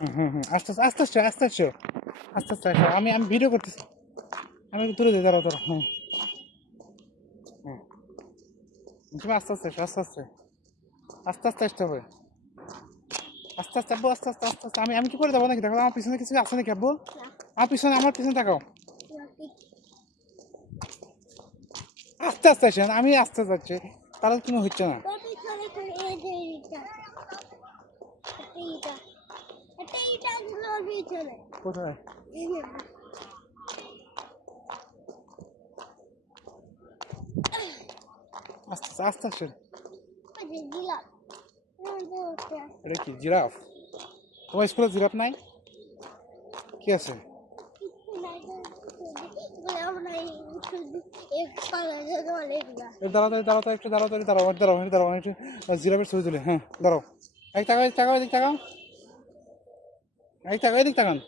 আস্তে আস্তে আস্তে আস্তে আস্তে আস্তে আস্তে আসো। আমি ভিডিও করতেছি, আমি একটু দূরে দিই, দাঁড়াও দাঁড়াও। হ্যাঁ, তুমি আস্তে আস্তে আসো, আস্তে আস্তে আস্তে আস্তে আসতে হবে। আস্তে আস্তে আব্বু, আস্তে আস্তে আস্তে আস্তে। আমি কি করে দেবো নাকি? দেখো আমার পিছনে কিছু আছে নাকি আব্বু? আমার পিছনে তাকাও। আস্তে আস্তে আসেন, আমি আস্তে যাচ্ছি, তাহলে তুমি হচ্ছে না। কোথায়? আস্তে আস্তে আস্তে আসেন। এটা কি জিরাফ? তোমার স্কুলে জিরাফ নাই? কি আছে? দাঁড়াও দাঁড়াও দাঁড়াও, একটু দাঁড়াও দাঁড়াও দাঁড়াও দাঁড়াও দাঁড়াও একটু জিরাফের ছবি তুলে। হ্যাঁ দাঁড়াও, এক টাকা এক টাকা এদিক টাকাও, এক টাকা এদিক তাকান।